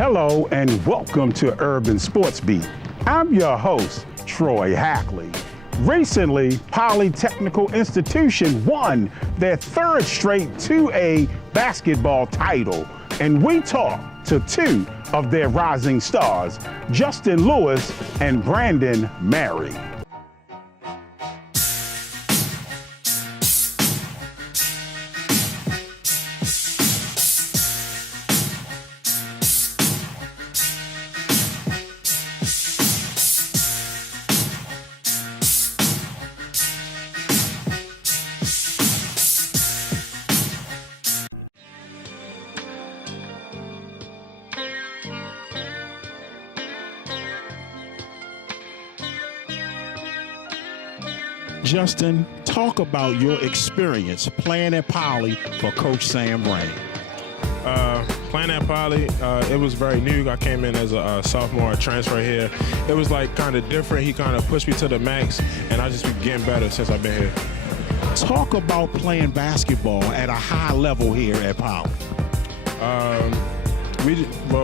Hello and welcome to Urban Sports Beat. I'm your host, Troy Hackley. Recently, Polytechnical Institution won their third straight 2A basketball title, and we talked to two of their rising stars, Justin Lewis and Brandon Mary. Justin, talk about your experience playing at Poly for Coach Sam Brand. Playing at Poly, it was very new. I came in as a sophomore transfer here. It was like kind of different. He kind of pushed me to the max, and I just been getting better since I've been here. Talk about playing basketball at a high level here at Poly.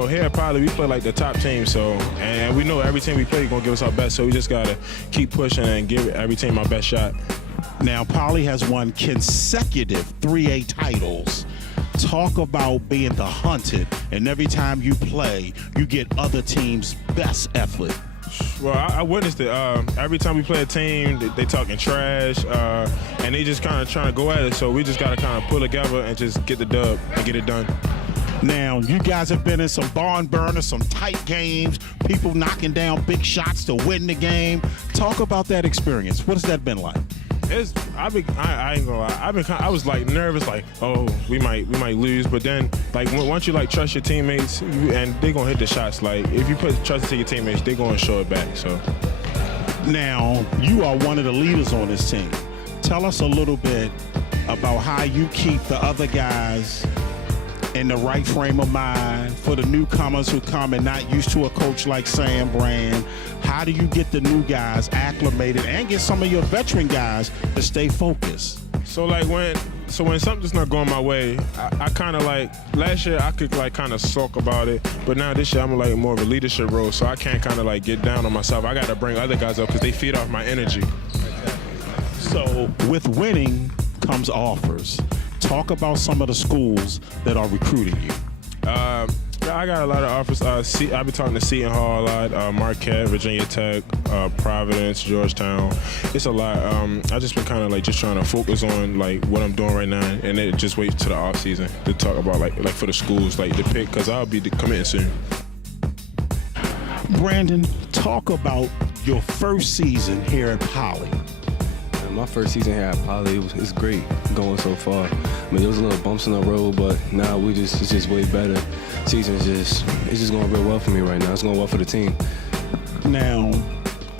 Here at Poly, we play like the top team, and we know every team we play is gonna give us our best, so we just gotta keep pushing and give every team our best shot. Now, Poly has won consecutive 3A titles. Talk about being the hunted, and every time you play, you get other teams' best effort. Well, I witnessed it. Every time we play a team, they talking trash, and they just kind of trying to go at it, so we just gotta kind of pull together and just get the dub and get it done. Now, you guys have been in some barn burners, some tight games, people knocking down big shots to win the game. Talk about that experience. What has that been like? I ain't gonna lie. I was like nervous, like, oh, we might lose. But then, like, once you like trust your teammates, and they gonna hit the shots. Like, if you put trust into your teammates, they gonna show it back. So, now you are one of the leaders on this team. Tell us a little bit about how you keep the other guys in the right frame of mind for the newcomers who come and not used to a coach like Sam Brand. How do you get the new guys acclimated and get some of your veteran guys to stay focused? So when something's not going my way, I kind of like, last year I could like kind of sulk about it, but now this year I'm like more of a leadership role, so I can't kind of like get down on myself. I got to bring other guys up because they feed off my energy. So with winning comes offers. Talk about some of the schools that are recruiting you. I got a lot of offers. I've been talking to Seton Hall a lot, Marquette, Virginia Tech, Providence, Georgetown. It's a lot. I just been kind of like just trying to focus on like what I'm doing right now, and then just wait to the off season to talk about like for the schools like the pick, because I'll be committing soon. Brandon, talk about your first season here at Poly. My first season here at Poly, it's great going so far. I mean, there was a little bumps in the road, but now it's just way better. It's just going real well for me right now. It's going well for the team. Now,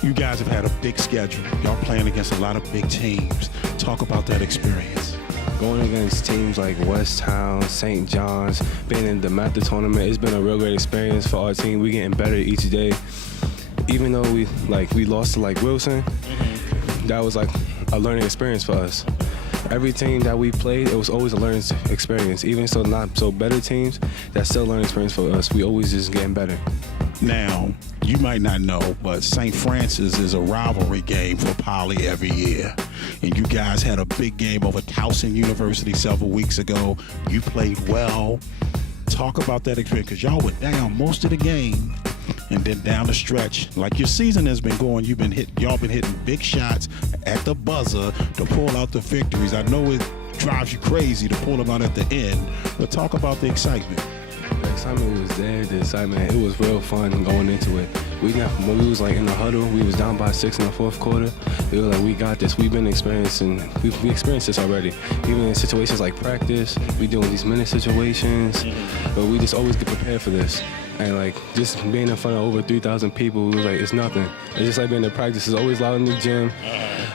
you guys have had a big schedule. Y'all playing against a lot of big teams. Talk about that experience. Going against teams like West Town, St. John's, being in the Mather tournament, it's been a real great experience for our team. We're getting better each day. Even though we lost to like Wilson, that was like a learning experience for us. Every team that we played, it was always a learning experience. Even so not so better teams, that's still a learning experience for us. We always just getting better. Now, you might not know, but St. Francis is a rivalry game for Poly every year. And you guys had a big game over Towson University several weeks ago. You played well. Talk about that experience, because y'all were down most of the game. And then down the stretch, like your season has been going, y'all been hitting big shots at the buzzer to pull out the victories. I know it drives you crazy to pull them out at the end, but talk about the excitement. The excitement was there. The excitement, it was real fun going into it. When we was like in the huddle, we was down by 6 in the fourth quarter. We were like, we got this. We've been experiencing, we experienced this already. Even in situations like practice, we doing these minute situations, but we just always get prepared for this. And like just being in front of over 3,000 people, it was like, it's nothing. It's just like being in practice. It's always loud in the gym.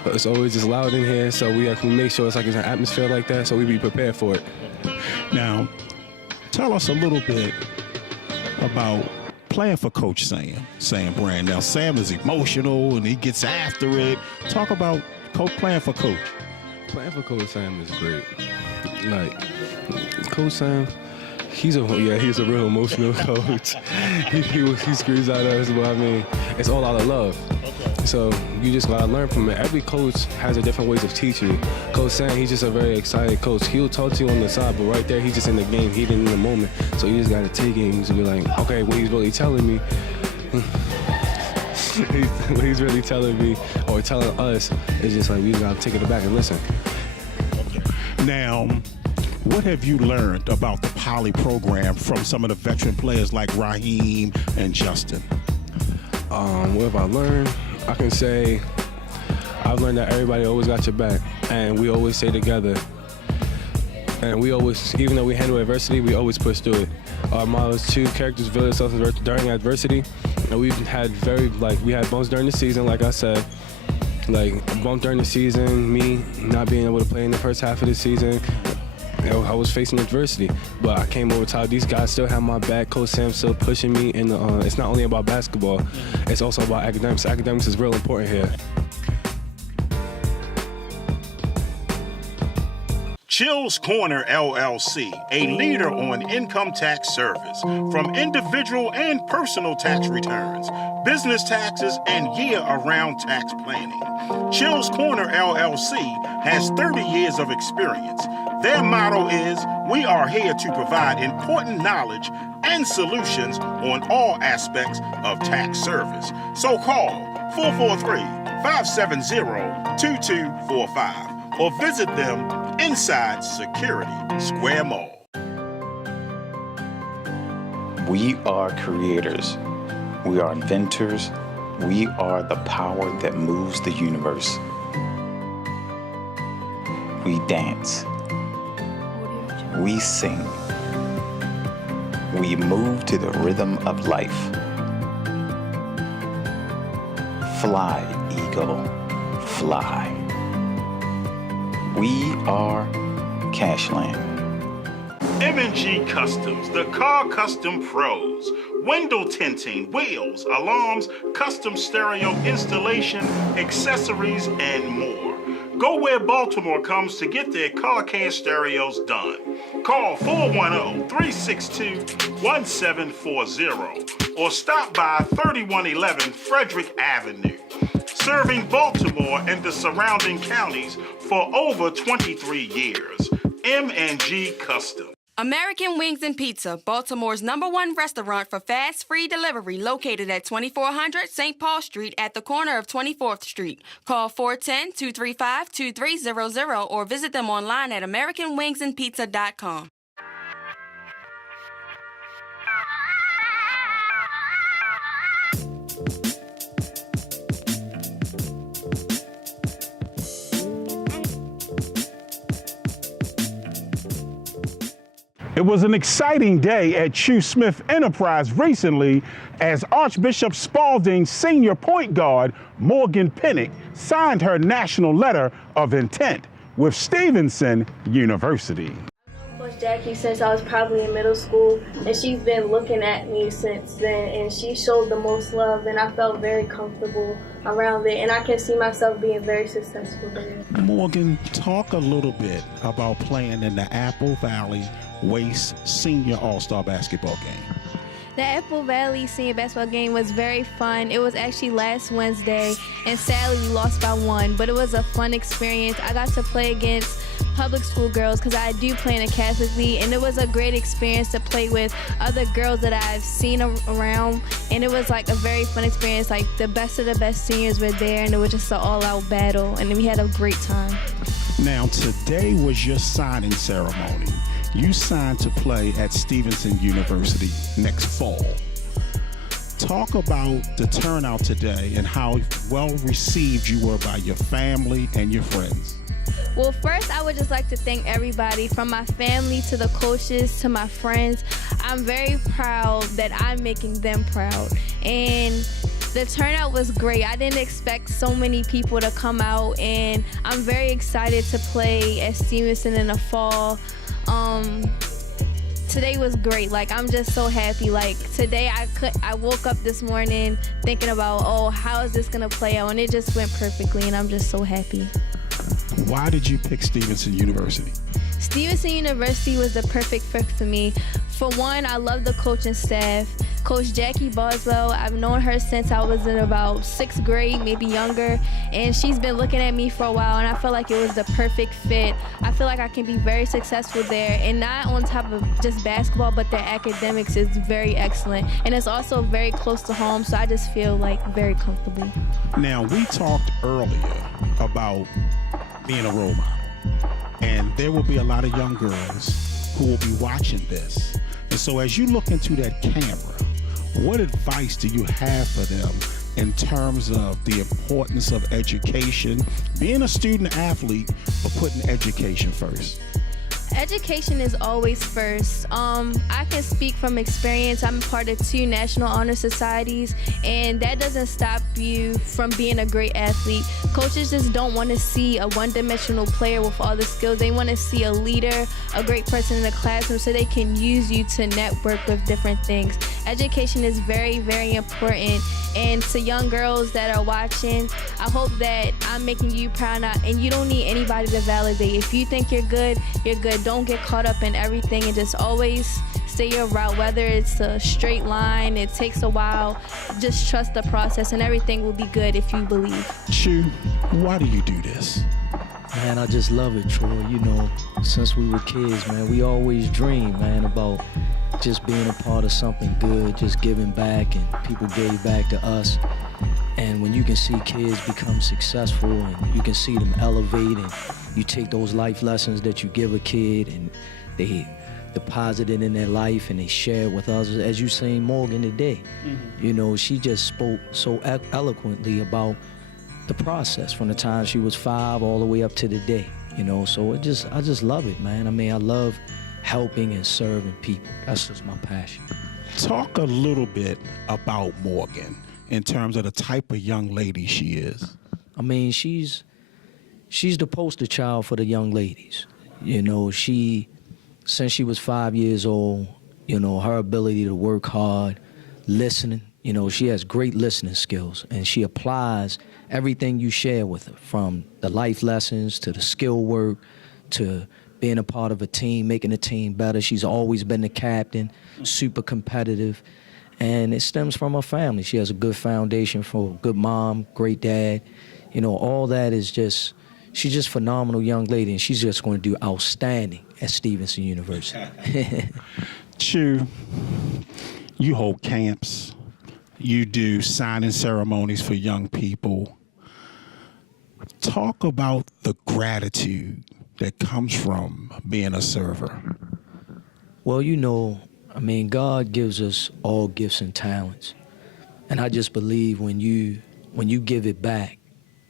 It's always just loud in here. So we have to make sure it's like it's an atmosphere like that, so we be prepared for it. Now, tell us a little bit about playing for Coach Sam Brand. Now, Sam is emotional and he gets after it. Talk about playing for Coach. Playing for Coach Sam is great. Like, Coach Sam, He's a real emotional coach. he screams at us, but I mean, it's all out of love. Okay. So you just gotta learn from it. Every coach has a different ways of teaching you. Coach Sam, he's just a very excited coach. He'll talk to you on the side, but right there, he's just in the game. He didn't in the moment. So you just gotta take it and be like, okay, what he's really telling me. What he's really telling me or telling us is just like we gotta take it back and listen. Okay. Now, what have you learned about the Poly program from some of the veteran players like Raheem and Justin? What have I learned? I can say I've learned that everybody always got your back, and we always stay together. And we always, even though we handle adversity, we always push through it. Our motto is choose characters, build ourselves during adversity. And we've had we had bumps during the season, like I said. Like, a bump during the season, me not being able to play in the first half of the season. I was facing adversity, but I came over top. These guys still have my back. Coach Sam still pushing me. And it's not only about basketball, it's also about academics. Academics is real important here. Chill's Corner LLC, a leader on income tax service, from individual and personal tax returns, business taxes, and year-around tax planning. Chill's Corner LLC has 30 years of experience. Their motto is, we are here to provide important knowledge and solutions on all aspects of tax service. So call 443-570-2245 or visit them inside Security Square Mall. We are creators. We are inventors. We are the power that moves the universe. We dance. We sing. We move to the rhythm of life. Fly, eagle, fly. We are Cashland. M&G Customs, the car custom pros. Window tinting, wheels, alarms, custom stereo installation, accessories, and more. Go where Baltimore comes to get their car care stereos done. Call 410-362-1740 or stop by 3111 Frederick Avenue. Serving Baltimore and the surrounding counties for over 23 years. M&G Custom. American Wings and Pizza, Baltimore's #1 restaurant for fast, free delivery, located at 2400 St. Paul Street at the corner of 24th Street. Call 410-235-2300 or visit them online at AmericanWingsandPizza.com. It was an exciting day at Chu Smith Enterprise recently as Archbishop Spalding's senior point guard, Morgan Pennick, signed her national letter of intent with Stevenson University. Coach Jackie since I was probably in middle school, and she's been looking at me since then, and she showed the most love, and I felt very comfortable around it, and I can see myself being very successful there. Morgan, talk a little bit about playing in the Apple Valley Waste Senior All-Star Basketball game. The Apple Valley Senior Basketball game was very fun. It was actually last Wednesday, and sadly we lost by 1, but it was a fun experience. I got to play against public school girls because I do play in a Catholic league, and it was a great experience to play with other girls that I've seen around, and it was like a very fun experience. Like, the best of the best seniors were there, and it was just an all-out battle, and we had a great time. Now, today was your signing ceremony. You signed to play at Stevenson University next fall. Talk about the turnout today and how well received you were by your family and your friends. Well, first, I would just like to thank everybody, from my family to the coaches to my friends. I'm very proud that I'm making them proud. And the turnout was great. I didn't expect so many people to come out, and I'm very excited to play at Stevenson in the fall. Today was great. Like, I'm just so happy. Like, today I woke up this morning thinking about, oh, how is this gonna play out? And it just went perfectly, and I'm just so happy. Why did you pick Stevenson University? Stevenson University was the perfect fit for me. For one, I love the coaching staff. Coach Jackie Boswell, I've known her since I was in about 6th grade, maybe younger, and she's been looking at me for a while, and I feel like it was the perfect fit. I feel like I can be very successful there, and not on top of just basketball, but their academics is very excellent, and it's also very close to home, so I just feel like very comfortable. Now, we talked earlier about being a role model, and there will be a lot of young girls who will be watching this. And so as you look into that camera, what advice do you have for them in terms of the importance of education, being a student athlete, but putting education first? Education is always first. I can speak from experience. I'm a part of 2 National Honor Societies, and that doesn't stop you from being a great athlete. Coaches just don't want to see a one-dimensional player with all the skills. They want to see a leader, a great person in the classroom, so they can use you to network with different things. Education is very, very important. And to young girls that are watching, I hope that I'm making you proud, and you don't need anybody to validate. If you think you're good, you're good. Don't get caught up in everything, and just always stay your route, whether it's a straight line, it takes a while. Just trust the process, and everything will be good if you believe. Chu, why do you do this? Man, I just love it, Troy. You know, since we were kids, man, we always dreamed, man, about just being a part of something good, just giving back, and people gave back to us. And when you can see kids become successful and you can see them elevate, and you take those life lessons that you give a kid and they deposit it in their life and they share it with others, as you seen Morgan today. You know, she just spoke so eloquently about the process from the time she was 5 all the way up to today. You know, so I just love it, man. I mean, I love helping and serving people. That's just my passion. Talk a little bit about Morgan in terms of the type of young lady she is. I mean, she's the poster child for the young ladies. You know, since she was 5 years old, you know, her ability to work hard, listening, you know, she has great listening skills, and she applies everything you share with her, from the life lessons to the skill work to being a part of a team, making the team better. She's always been the captain, super competitive, and it stems from her family. She has a good foundation for a good mom, great dad. You know, all that is just, she's just a phenomenal young lady, and she's just going to do outstanding at Stevenson University. Chu, you hold camps, you do signing ceremonies for young people. Talk about the gratitude that comes from being a server. Well, you know, I mean, God gives us all gifts and talents. And I just believe when you give it back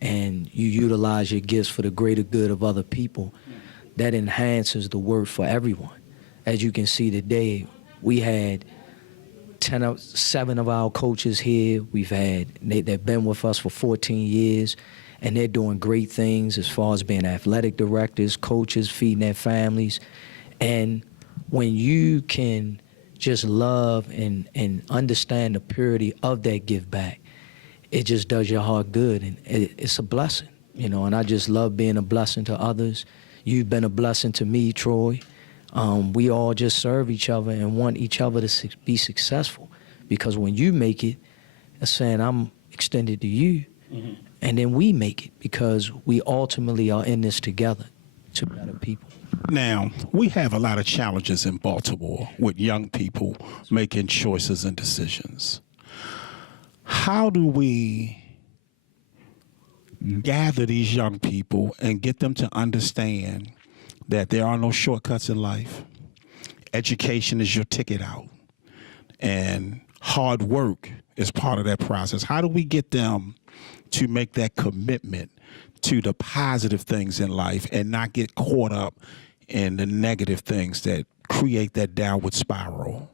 and you utilize your gifts for the greater good of other people, that enhances the work for everyone. As you can see today, we had 7 of our coaches here. They've been with us for 14 years. And they're doing great things as far as being athletic directors, coaches, feeding their families. And when you can just love and understand the purity of that give back, it just does your heart good, and it's a blessing, you know, and I just love being a blessing to others. You've been a blessing to me, Troy. We all just serve each other and want each other to be successful, because when you make it, it's saying I'm extended to you. And then we make it, because we ultimately are in this together to better people. Now, we have a lot of challenges in Baltimore with young people making choices and decisions. How do we gather these young people and get them to understand that there are no shortcuts in life? Education is your ticket out, and hard work is part of that process. How do we get them to make that commitment to the positive things in life and not get caught up in the negative things that create that downward spiral?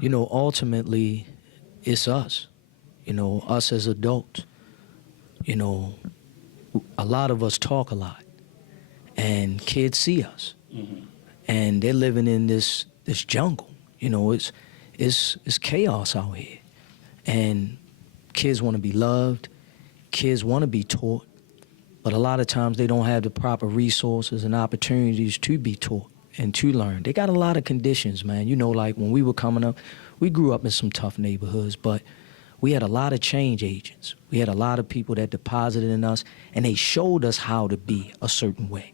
You know, ultimately, it's us. You know, us as adults. You know, a lot of us talk a lot, and kids see us, and they're living in this jungle. You know, it's chaos out here, and kids want to be loved. Kids want to be taught, but a lot of times they don't have the proper resources and opportunities to be taught and to learn. They got a lot of conditions, man. You know, like when we were coming up, we grew up in some tough neighborhoods, but we had a lot of change agents. We had a lot of people that deposited in us, and they showed us how to be a certain way.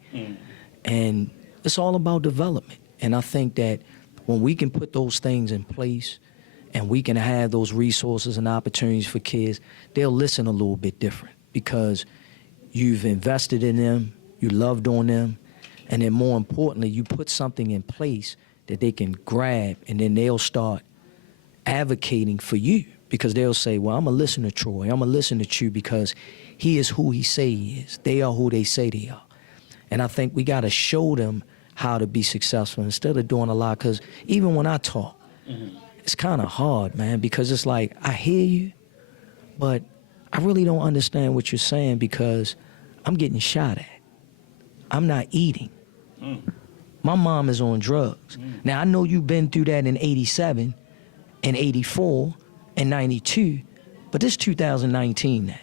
And it's all about development. And I think that when we can put those things in place and we can have those resources and opportunities for kids, they'll listen a little bit different because you've invested in them, you loved on them, and then more importantly, you put something in place that they can grab, and then they'll start advocating for you because they'll say, well, I'm going to listen to Troy. I'm going to listen to Chew because he is who he say he is. They are who they say they are. And I think we got to show them how to be successful instead of doing a lot, because even when I talk, it's kind of hard, man, because it's like I hear you, but I really don't understand what you're saying because I'm getting shot at. I'm not eating. My mom is on drugs. Now, I know you've been through that in 87 and 84 and 92, but this is 2019 now.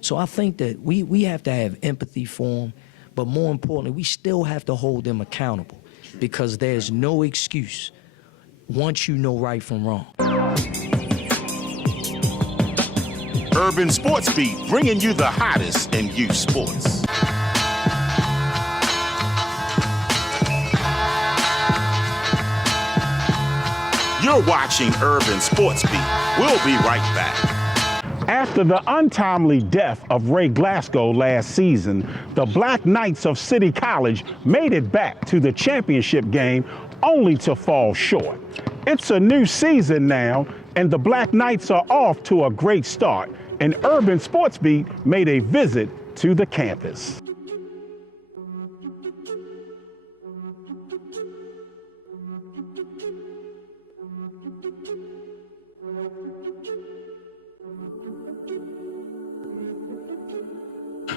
So I think that we have to have empathy for them, but more importantly, we still have to hold them accountable because there's no excuse once you know right from wrong. Urban Sports Beat, bringing you the hottest in youth sports. You're watching Urban Sports Beat. We'll be right back. After the untimely death of Ray Glasgow last season, the Black Knights of City College made it back to the championship game only to fall short. It's a new season now, and the Black Knights are off to a great start, and Urban Sports Beat made a visit to the campus.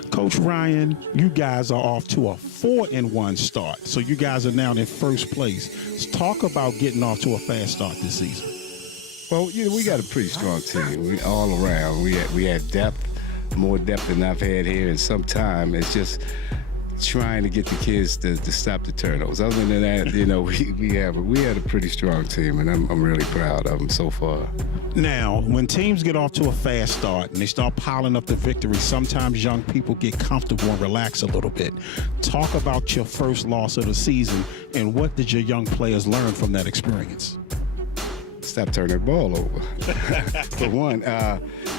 Coach Ryan, you guys are off to a 4-1 start. So you guys are now in first place. Let's talk about getting off to a fast start this season. Well, you know, we got a pretty strong team. We all around. We had depth, more depth than I've had here in some time. It's just trying to get the kids to stop the turnovers. Other than that, you know, we had a pretty strong team, and I'm really proud of them so far. Now, when teams get off to a fast start and they start piling up the victories, sometimes young people get comfortable and relax a little bit. Talk about your first loss of the season and what did your young players learn from that experience? Stop turning the ball over, for one.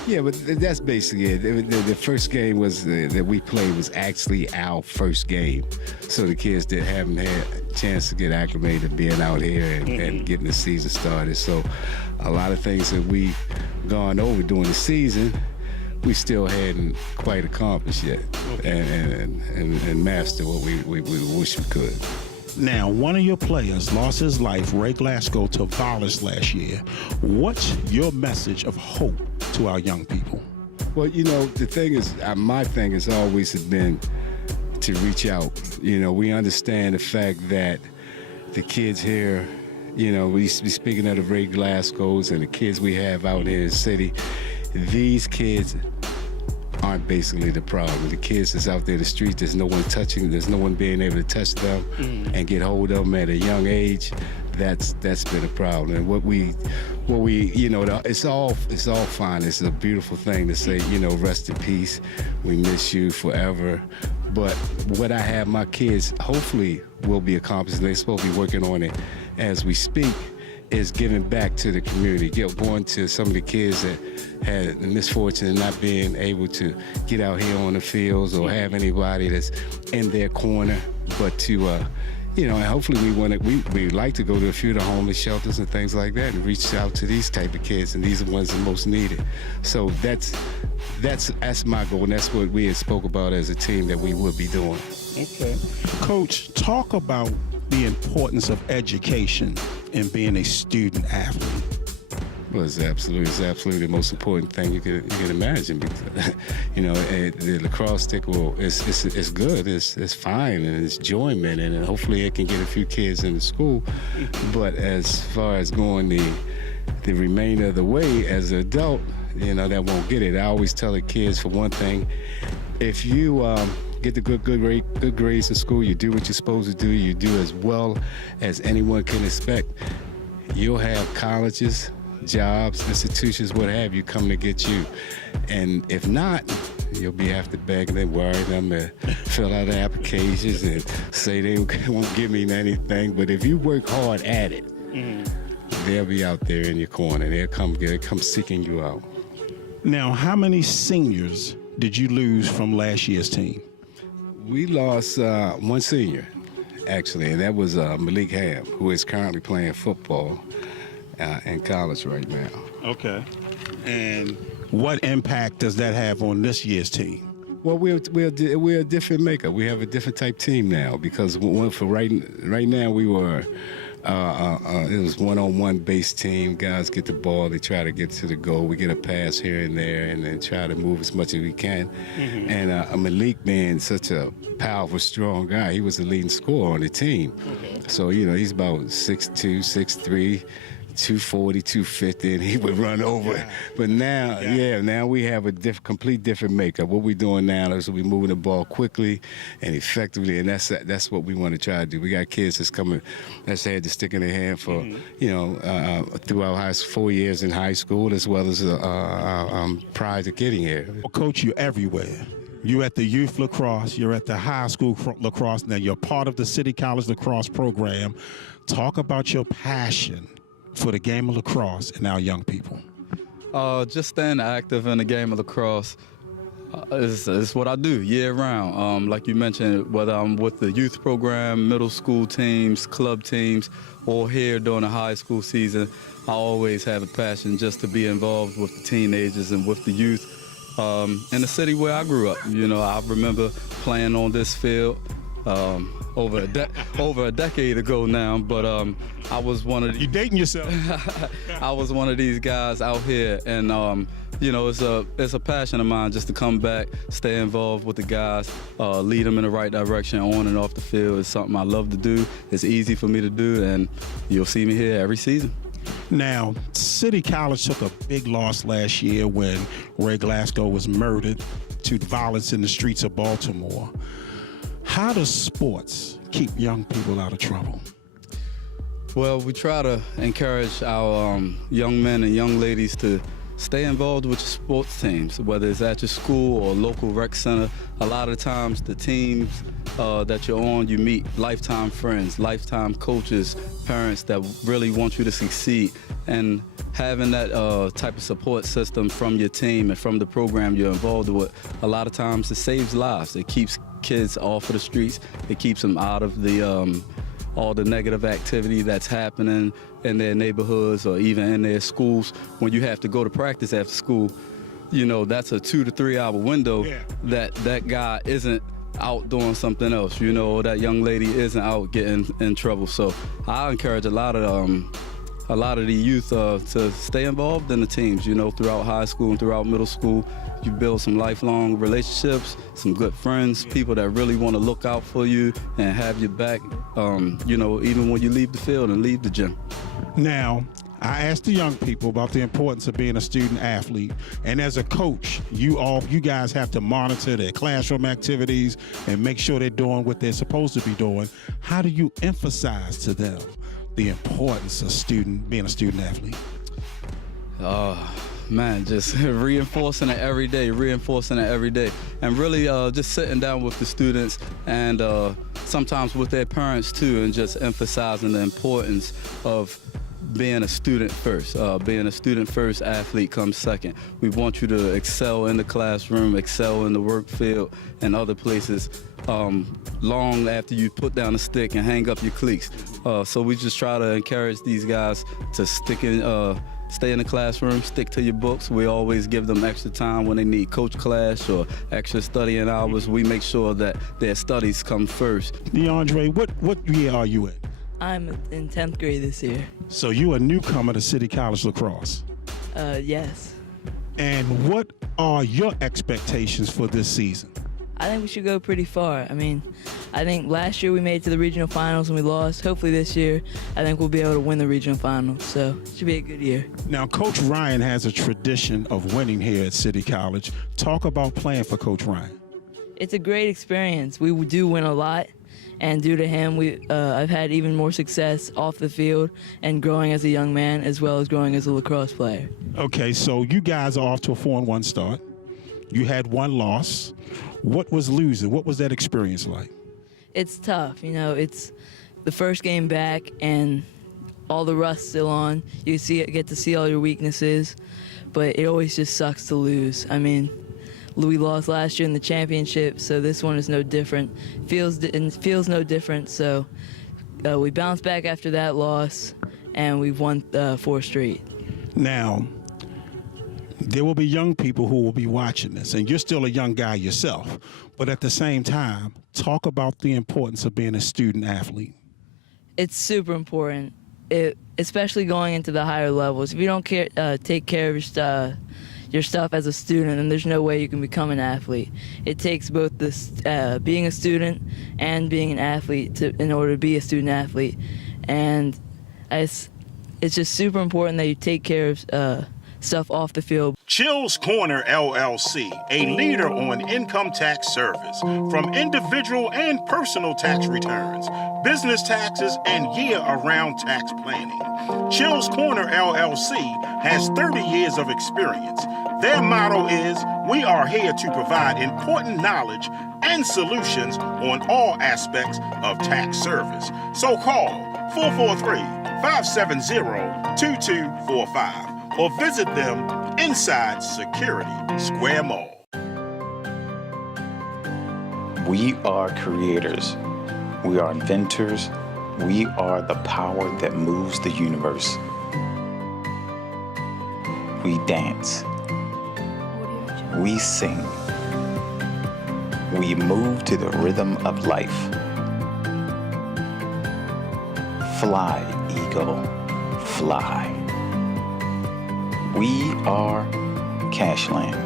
Yeah, but that's basically it. The first game was that we played was actually our first game. So the kids that haven't had a chance to get acclimated being out here and getting the season started. So a lot of things that we've gone over during the season, we still hadn't quite accomplished yet and mastered what we wish we could. Now, one of your players lost his life, Ray Glasgow, to violence last year. What's your message of hope to our young people? Well, you know, the thing is, my thing has always been to reach out. You know, we understand the fact that the kids here, you know, we speaking of the Ray Glasgows and the kids we have out here in the city, these kids aren't basically the problem. The kids that's out there in the street, there's no one touching, there's no one being able to touch them and get hold of them at a young age. That's been a problem. And what we, you know, it's all fine. It's a beautiful thing to say, you know, rest in peace. We miss you forever. But what I have my kids hopefully will be accomplishing, they're supposed to be working on it as we speak, is giving back to the community, going to some of the kids that had the misfortune of not being able to get out here on the fields or have anybody that's in their corner, but to, you know, and hopefully we like to go to a few of the homeless shelters and things like that and reach out to these type of kids, and these are the ones that most need it. So that's my goal, and that's what we had spoke about as a team that we would be doing. Okay. Coach, talk about the importance of education and being a student athlete. Well, it's absolutely the most important thing you can imagine. Because, you know, the lacrosse stick, well, it's good, it's fine, and it's enjoyment, and hopefully it can get a few kids into school. But as far as going the remainder of the way as an adult, you know, that won't get it. I always tell the kids, for one thing, if you get the good grades in school, you do what you're supposed to do, you do as well as anyone can expect, you'll have colleges, jobs, institutions, what have you, come to get you. And if not, you'll be have to beg them, worry them to fill out the applications and say they won't give me anything. But if you work hard at it, they'll be out there in your corner. They'll come seeking you out. Now, how many seniors did you lose from last year's team? We lost one senior, actually, and that was Malik Ham, who is currently playing football in college right now. Okay. And what impact does that have on this year's team? Well, we're a different makeup. We have a different type team now because for right now we were it was one-on-one based team. Guys get the ball, they try to get to the goal. We get a pass here and there, and then try to move as much as we can. And Malik being such a powerful, strong guy, he was the leading scorer on the team. So he's about 6'2", 6'3". 240, 250, and he would run over it. But now, now we have a complete different makeup. What we're doing now is we're moving the ball quickly and effectively, and that's what we want to try to do. We got kids that's had the stick in their hand for, throughout 4 years in high school as well as prior to getting here. Well, Coach, you're everywhere. You're at the youth lacrosse, you're at the high school lacrosse, now you're part of the City College lacrosse program. Talk about your passion for the game of lacrosse and our young people. Just staying active in the game of lacrosse is what I do year round. Like you mentioned, whether I'm with the youth program, middle school teams, club teams, or here during the high school season, I always have a passion just to be involved with the teenagers and with the youth in the city where I grew up. I remember playing on this field over a decade ago now, but I was one of you dating yourself. I was one of these guys out here, and it's a passion of mine just to come back, stay involved with the guys, lead them in the right direction on and off the field. It's something I love to do. It's easy for me to do, and you'll see me here every season. Now, City College took a big loss last year when Ray Glasgow was murdered to violence in the streets of Baltimore. How does sports keep young people out of trouble? Well, we try to encourage our young men and young ladies to stay involved with your sports teams, whether it's at your school or local rec center. A lot of times the teams that you're on, you meet lifetime friends, lifetime coaches, parents that really want you to succeed. And having that type of support system from your team and from the program you're involved with, a lot of times it saves lives. It keeps kids off of the streets. It keeps them out of the all the negative activity that's happening in their neighborhoods or even in their schools. When you have to go to practice after school, that's a 2 to 3 hour window that guy isn't out doing something else, that young lady isn't out getting in trouble. So I encourage a lot of the youth to stay involved in the teams, throughout high school and throughout middle school. You build some lifelong relationships, some good friends, people that really want to look out for you and have your back, even when you leave the field and leave the gym. Now, I asked the young people about the importance of being a student athlete, and as a coach, you guys have to monitor their classroom activities and make sure they're doing what they're supposed to be doing. How do you emphasize to them the importance of being a student athlete? Man, just reinforcing it every day, and really just sitting down with the students and sometimes with their parents too, and just emphasizing the importance of being a student first. Being a student first, athlete comes second. We want you to excel in the classroom, excel in the work field and other places long after you put down the stick and hang up your cleats. So we just try to encourage these guys to stay in the classroom, stick to your books. We always give them extra time when they need coach class or extra studying hours. We make sure that their studies come first. DeAndre, what year are you in? I'm in 10th grade this year. So you a newcomer to City College lacrosse? Yes. And what are your expectations for this season? I think we should go pretty far. I think last year we made it to the regional finals and we lost. Hopefully this year, I think we'll be able to win the regional finals. So it should be a good year. Now, Coach Ryan has a tradition of winning here at City College. Talk about playing for Coach Ryan. It's a great experience. We do win a lot, and due to him, I've had even more success off the field and growing as a young man, as well as growing as a lacrosse player. Okay, so you guys are off to a 4-1 start. You had one loss. What was losing? What was that experience like? It's tough, it's the first game back and all the rust still on. You get to see all your weaknesses, but it always just sucks to lose. I mean, we lost last year in the championship, so this one is no different. Feels no different, so we bounced back after that loss, and we've won 4 straight. Now, there will be young people who will be watching this, and you're still a young guy yourself, but at the same time, talk about the importance of being a student athlete. It's super important, especially going into the higher levels. If you don't take care of your stuff as a student, then there's no way you can become an athlete. It takes both this being a student and being an athlete in order to be a student athlete, and it's just super important that you take care of stuff off the field. Chill's Corner LLC, a leader on income tax service, from individual and personal tax returns, business taxes, and year-around tax planning. Chill's Corner LLC has 30 years of experience. Their motto is, we are here to provide important knowledge and solutions on all aspects of tax service. So call 443-570-2245. or visit them inside Security Square Mall. We are creators. We are inventors. We are the power that moves the universe. We dance. We sing. We move to the rhythm of life. Fly, eagle, fly. We are Cashland.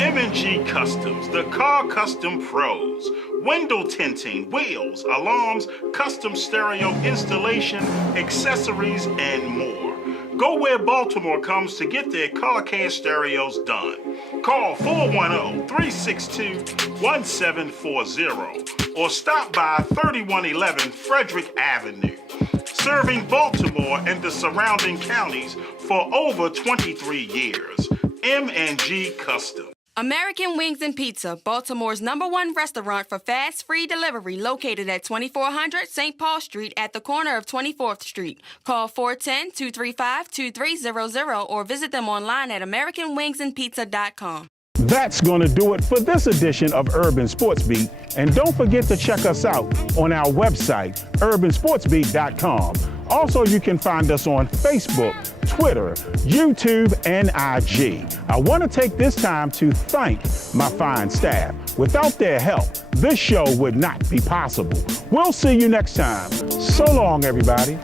M&G Customs, the car custom pros. Window tinting, wheels, alarms, custom stereo installation, accessories, and more. Go where Baltimore comes to get their car care stereos done. Call 410-362-1740 or stop by 3111 Frederick Avenue. Serving Baltimore and the surrounding counties for over 23 years. M&G Custom. American Wings and Pizza, Baltimore's #1 restaurant for fast, free delivery, located at 2400 St. Paul Street at the corner of 24th Street. Call 410-235-2300 or visit them online at AmericanWingsandPizza.com. That's going to do it for this edition of Urban Sports Beat. And don't forget to check us out on our website, urbansportsbeat.com. Also, you can find us on Facebook, Twitter, YouTube, and IG. I want to take this time to thank my fine staff. Without their help, this show would not be possible. We'll see you next time. So long, everybody.